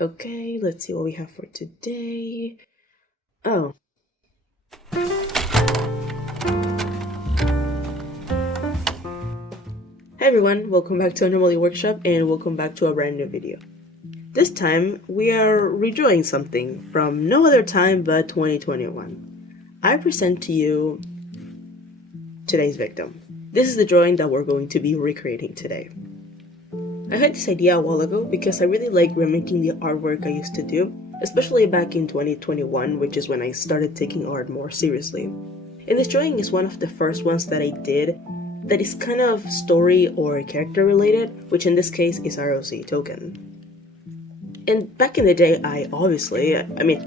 Okay, let's see what we have for today. Oh. Hi everyone, welcome back to Anomaly Workshop and welcome back to a brand new video. This time, we are redrawing something from no other time but 2021. I present to you today's victim. This is the drawing that we're going to be recreating today. I had this idea a while ago because I really like remaking the artwork I used to do, especially back in 2021, which is when I started taking art more seriously. And this drawing is one of the first ones that I did that is kind of story or character related, which in this case is ROC token. And back in the day, I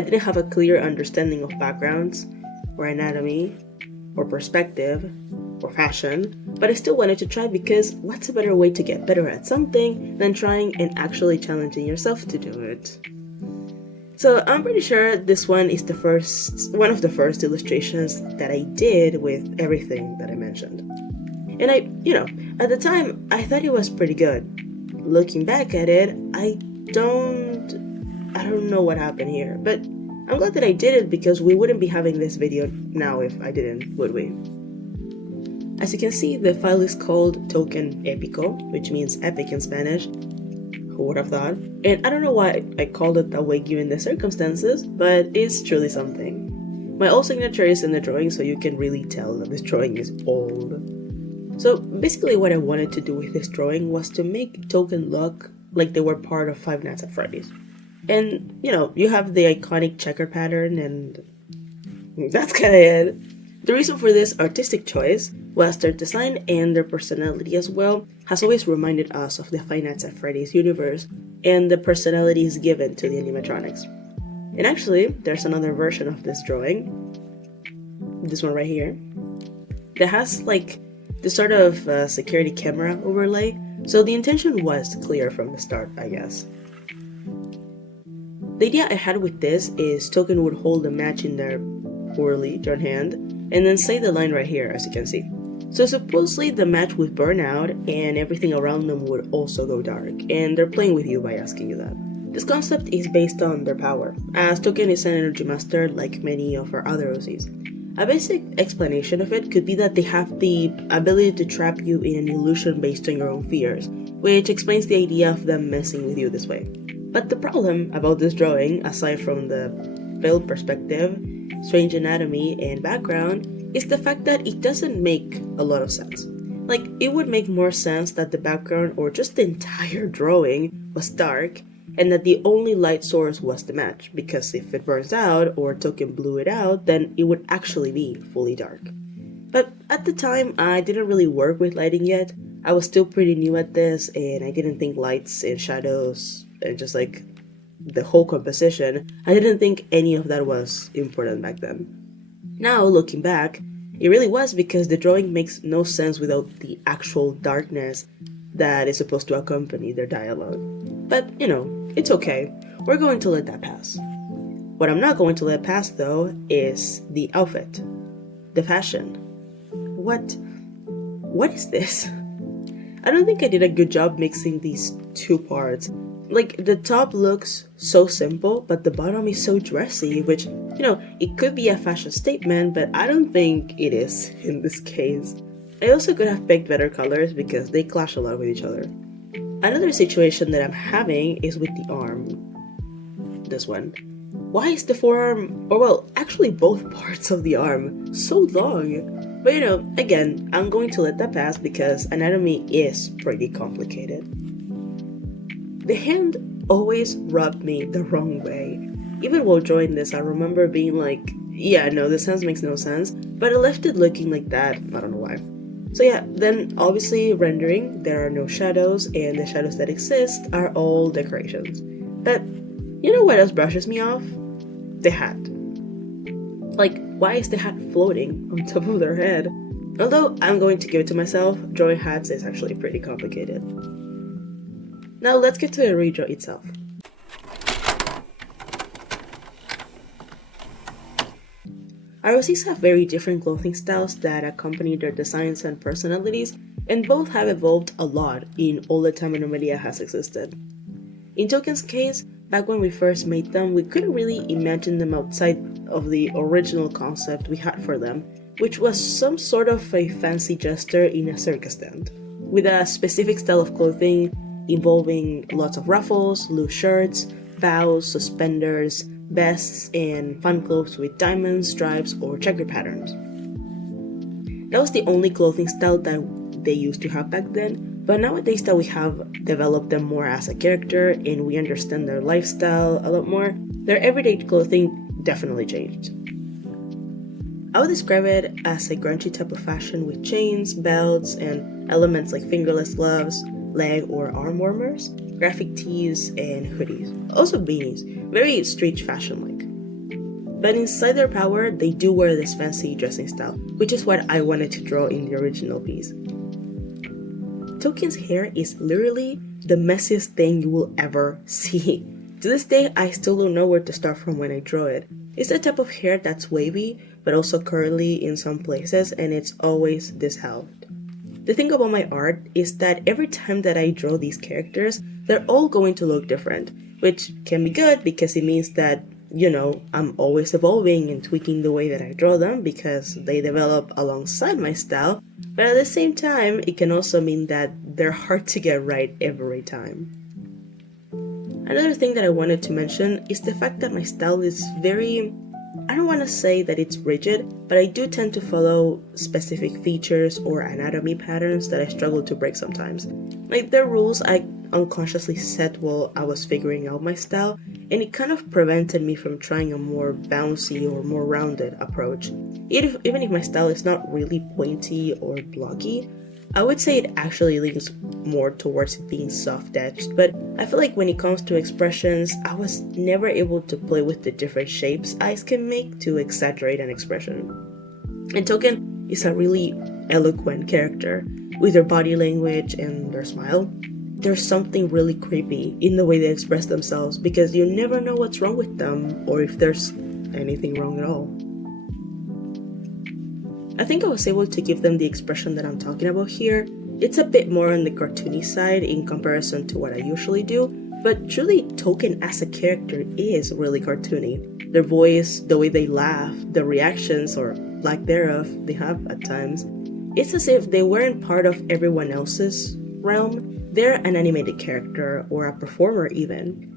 didn't have a clear understanding of backgrounds, or anatomy, or perspective, or fashion, but I still wanted to try because what's a better way to get better at something than trying and actually challenging yourself to do it? So I'm pretty sure this one is one of the first illustrations that I did with everything that I mentioned. And at the time, I thought it was pretty good. Looking back at it, I don't know what happened here, but I'm glad that I did it because we wouldn't be having this video now if I didn't, would we? As you can see, the file is called token épico, which means epic in Spanish. Who would have thought? And I don't know why I called it that way given the circumstances, but it's truly something. My old signature is in the drawing, so you can really tell that this drawing is old. So basically what I wanted to do with this drawing was to make token look like they were part of Five Nights at Freddy's. And, you have the iconic checker pattern and that's kinda it. The reason for this artistic choice was their design and their personality as well has always reminded us of the Five Nights at Freddy's universe and the personalities given to the animatronics. And actually, there's another version of this drawing, this one right here, that has like this sort of security camera overlay, so the intention was clear from the start, I guess. The idea I had with this is token would hold a match in their poorly drawn hand, and then say the line right here, as you can see. So supposedly the match would burn out and everything around them would also go dark, and they're playing with you by asking you that. This concept is based on their power, as token is an energy master like many of our other OCs. A basic explanation of it could be that they have the ability to trap you in an illusion based on your own fears, which explains the idea of them messing with you this way. But the problem about this drawing, aside from the veiled perspective, strange anatomy, and background, is the fact that it doesn't make a lot of sense. Like, it would make more sense that the background or just the entire drawing was dark, and that the only light source was the match, because if it burns out or token blew it out, then it would actually be fully dark. But at the time, I didn't really work with lighting yet. I was still pretty new at this, and I didn't think lights and shadows and just like the whole composition, I didn't think any of that was important back then. Now, looking back, it really was because the drawing makes no sense without the actual darkness that is supposed to accompany their dialogue. But, it's okay. We're going to let that pass. What I'm not going to let pass, though, is the outfit. The fashion. What is this? I don't think I did a good job mixing these two parts. Like, the top looks so simple, but the bottom is so dressy, which, it could be a fashion statement, but I don't think it is in this case. I also could have picked better colors because they clash a lot with each other. Another situation that I'm having is with the arm. This one. Why is the forearm, or well, actually both parts of the arm, so long? But again, I'm going to let that pass because anatomy is pretty complicated. The hand always rubbed me the wrong way. Even while drawing this, I remember being like, yeah, no, this hand makes no sense, but I left it looking like that, I don't know why. So yeah, then obviously rendering, there are no shadows, and the shadows that exist are all decorations. But you know what else brushes me off? The hat. Like, why is the hat floating on top of their head? Although I'm going to give it to myself, drawing hats is actually pretty complicated. Now let's get to the redraw itself. ROCs have very different clothing styles that accompany their designs and personalities, and both have evolved a lot in all the time Anomalía has existed. In Token's case, back when we first made them, we couldn't really imagine them outside of the original concept we had for them, which was some sort of a fancy jester in a circus tent, with a specific style of clothing involving lots of ruffles, loose shirts, bows, suspenders, vests, and fun clothes with diamonds, stripes, or checker patterns. That was the only clothing style that they used to have back then, but nowadays that we have developed them more as a character and we understand their lifestyle a lot more, their everyday clothing definitely changed. I would describe it as a grungy type of fashion with chains, belts, and elements like fingerless gloves, leg or arm warmers, graphic tees, and hoodies. Also beanies, very street fashion-like. But inside their power, they do wear this fancy dressing style, which is what I wanted to draw in the original piece. Token's hair is literally the messiest thing you will ever see. To this day, I still don't know where to start from when I draw it. It's the type of hair that's wavy, but also curly in some places, and it's always disheveled. The thing about my art is that every time that I draw these characters, they're all going to look different, which can be good because it means that, I'm always evolving and tweaking the way that I draw them because they develop alongside my style, but at the same time, it can also mean that they're hard to get right every time. Another thing that I wanted to mention is the fact that my style is very, I don't want to say that it's rigid, but I do tend to follow specific features or anatomy patterns that I struggle to break sometimes. Like, there are rules I unconsciously set while I was figuring out my style, and it kind of prevented me from trying a more bouncy or more rounded approach. Even if my style is not really pointy or blocky, I would say it actually leans more towards it being soft-edged, but I feel like when it comes to expressions, I was never able to play with the different shapes eyes can make to exaggerate an expression. And Token is a really eloquent character, with their body language and their smile. There's something really creepy in the way they express themselves because you never know what's wrong with them or if there's anything wrong at all. I think I was able to give them the expression that I'm talking about here. It's a bit more on the cartoony side in comparison to what I usually do, but truly Token as a character is really cartoony. Their voice, the way they laugh, the reactions or lack thereof they have at times, it's as if they weren't part of everyone else's realm. They're an animated character or a performer even.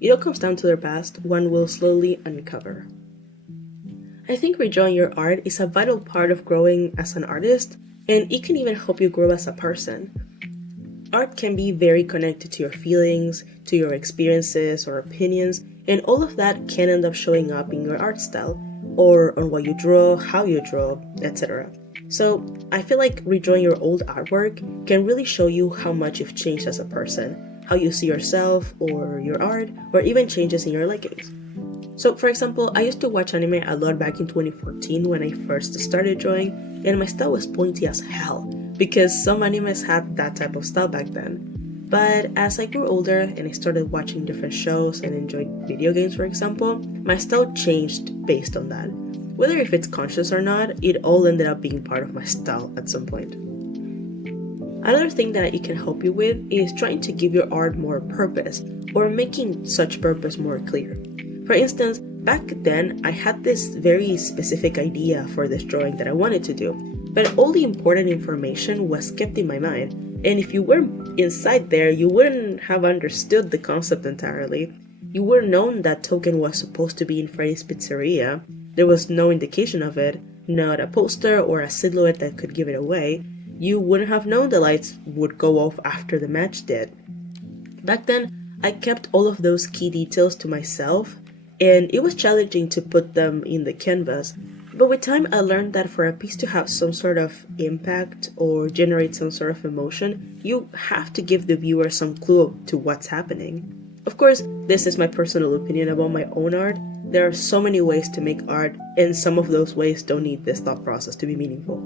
It all comes down to their past, one will slowly uncover. I think redrawing your art is a vital part of growing as an artist, and it can even help you grow as a person. Art can be very connected to your feelings, to your experiences or opinions, and all of that can end up showing up in your art style, or on what you draw, how you draw, etc. So I feel like redrawing your old artwork can really show you how much you've changed as a person, how you see yourself or your art, or even changes in your likings. So for example, I used to watch anime a lot back in 2014 when I first started drawing, and my style was pointy as hell, because some animes had that type of style back then. But as I grew older and I started watching different shows and enjoyed video games for example, my style changed based on that. Whether if it's conscious or not, it all ended up being part of my style at some point. Another thing that it can help you with is trying to give your art more purpose, or making such purpose more clear. For instance, back then I had this very specific idea for this drawing that I wanted to do, but all the important information was kept in my mind, and if you weren't inside there, you wouldn't have understood the concept entirely. You would have known that Token was supposed to be in Freddy's Pizzeria. There was no indication of it, not a poster or a silhouette that could give it away. You wouldn't have known the lights would go off after the match did. Back then, I kept all of those key details to myself, and it was challenging to put them in the canvas. But with time, I learned that for a piece to have some sort of impact or generate some sort of emotion, you have to give the viewer some clue to what's happening. Of course, this is my personal opinion about my own art. There are so many ways to make art, and some of those ways don't need this thought process to be meaningful.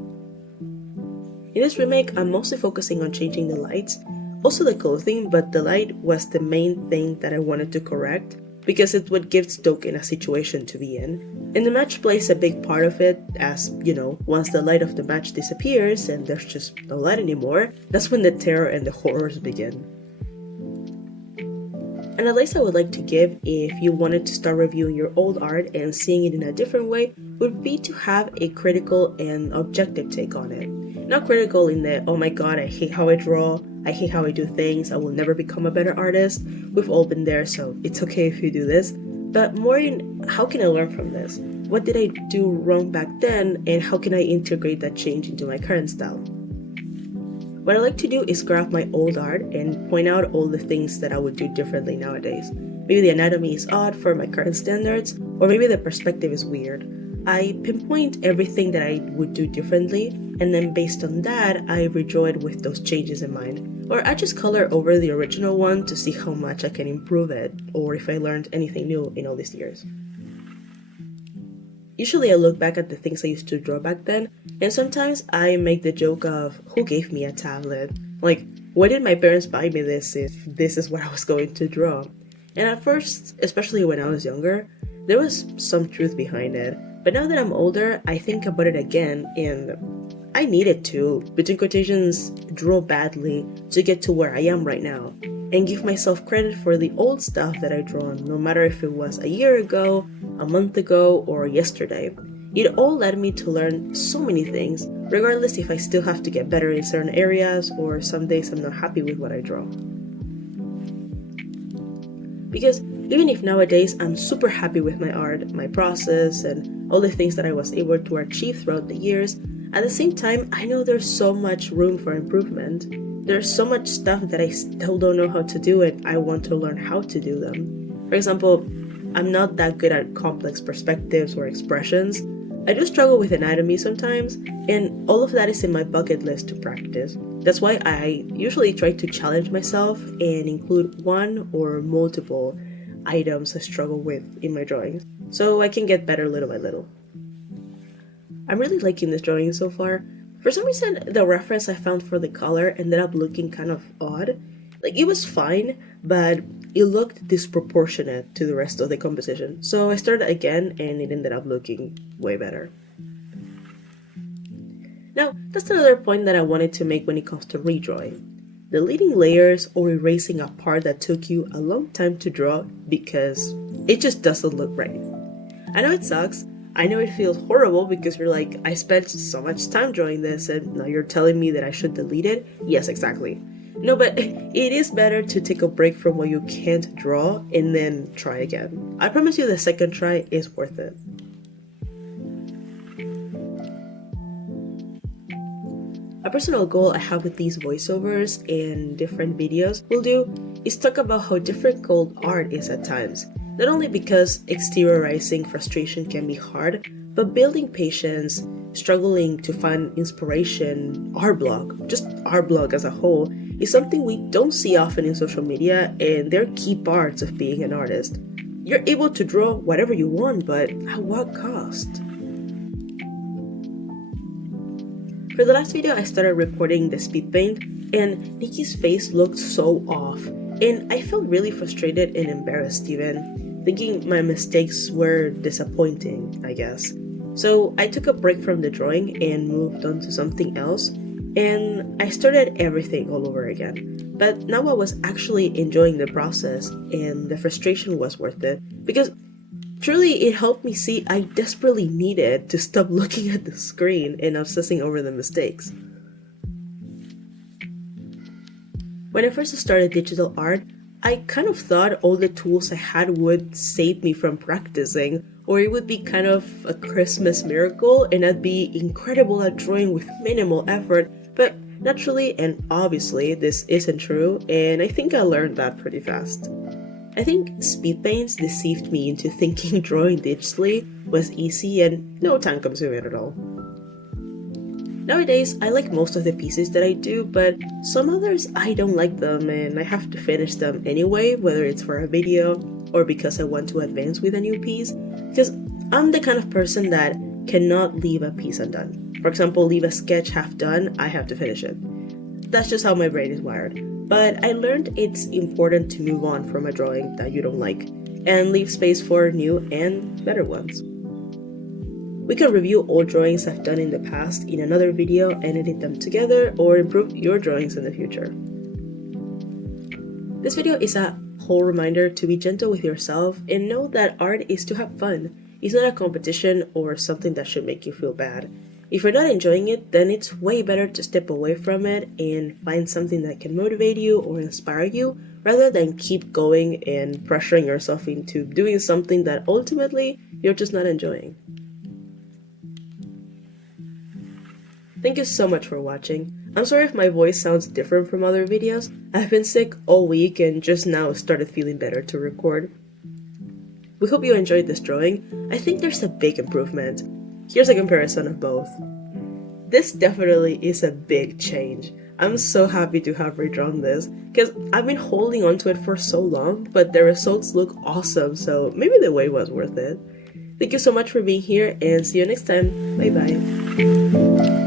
In this remake, I'm mostly focusing on changing the lights, also the clothing, but the light was the main thing that I wanted to correct, because it's what gives Token a situation to be in. And the match plays a big part of it, as, once the light of the match disappears and there's just no light anymore, that's when the terror and the horrors begin. An advice I would like to give if you wanted to start reviewing your old art and seeing it in a different way would be to have a critical and objective take on it. Not critical in the, oh my god, I hate how I draw, I hate how I do things, I will never become a better artist. We've all been there, so it's okay if you do this. But more in, how can I learn from this? What did I do wrong back then, and how can I integrate that change into my current style? What I like to do is graph my old art and point out all the things that I would do differently nowadays. Maybe the anatomy is odd for my current standards, or maybe the perspective is weird. I pinpoint everything that I would do differently, and then based on that, I redraw it with those changes in mind. Or I just color over the original one to see how much I can improve it, or if I learned anything new in all these years. Usually I look back at the things I used to draw back then, and sometimes I make the joke of, who gave me a tablet? Like, why did my parents buy me this if this is what I was going to draw? And at first, especially when I was younger, there was some truth behind it. But now that I'm older, I think about it again, and I needed to, between quotations, draw badly to get to where I am right now, and give myself credit for the old stuff that I drawn, no matter if it was a year ago, a month ago, or yesterday. It all led me to learn so many things, regardless if I still have to get better in certain areas, or some days I'm not happy with what I draw. Because even if nowadays I'm super happy with my art, my process, and all the things that I was able to achieve throughout the years, at the same time, I know there's so much room for improvement. There's so much stuff that I still don't know how to do and I want to learn how to do them. For example, I'm not that good at complex perspectives or expressions. I do struggle with anatomy sometimes, and all of that is in my bucket list to practice. That's why I usually try to challenge myself and include one or multiple items I struggle with in my drawings, so I can get better little by little. I'm really liking this drawing so far. For some reason, the reference I found for the color ended up looking kind of odd. Like, it was fine, but it looked disproportionate to the rest of the composition. So I started again, and it ended up looking way better. Now, that's another point that I wanted to make when it comes to redrawing. Deleting layers or erasing a part that took you a long time to draw because it just doesn't look right. I know it sucks. I know it feels horrible because you're like, I spent so much time drawing this and now you're telling me that I should delete it? Yes, exactly. No, but it is better to take a break from what you can't draw and then try again. I promise you the second try is worth it. A personal goal I have with these voiceovers and different videos will do is talk about how difficult art is at times. Not only because exteriorizing frustration can be hard, but building patience, struggling to find inspiration, art block as a whole, is something we don't see often in social media, and they're key parts of being an artist. You're able to draw whatever you want, but at what cost? For the last video, I started recording the speed paint, and Nikki's face looked so off, and I felt really frustrated and embarrassed even, thinking my mistakes were disappointing, I guess. So I took a break from the drawing and moved on to something else, and I started everything all over again. But now I was actually enjoying the process, and the frustration was worth it, because truly it helped me see I desperately needed to stop looking at the screen and obsessing over the mistakes. When I first started digital art, I kind of thought all the tools I had would save me from practicing, or it would be kind of a Christmas miracle and I'd be incredible at drawing with minimal effort, but naturally and obviously this isn't true, and I think I learned that pretty fast. I think speed paints deceived me into thinking drawing digitally was easy and no time consuming at all. Nowadays, I like most of the pieces that I do, but some others I don't like them and I have to finish them anyway, whether it's for a video or because I want to advance with a new piece, because I'm the kind of person that cannot leave a piece undone. For example, leave a sketch half done, I have to finish it. That's just how my brain is wired. But I learned it's important to move on from a drawing that you don't like and leave space for new and better ones. We can review old drawings I've done in the past in another video and edit them together or improve your drawings in the future. This video is a whole reminder to be gentle with yourself and know that art is to have fun. It's not a competition or something that should make you feel bad. If you're not enjoying it, then it's way better to step away from it and find something that can motivate you or inspire you, rather than keep going and pressuring yourself into doing something that ultimately you're just not enjoying. Thank you so much for watching. I'm sorry if my voice sounds different from other videos. I've been sick all week and just now started feeling better to record. We hope you enjoyed this drawing. I think there's a big improvement. Here's a comparison of both. This definitely is a big change. I'm so happy to have redrawn this, because I've been holding on to it for so long, but the results look awesome, so maybe the wait was worth it. Thank you so much for being here, and see you next time. Bye bye.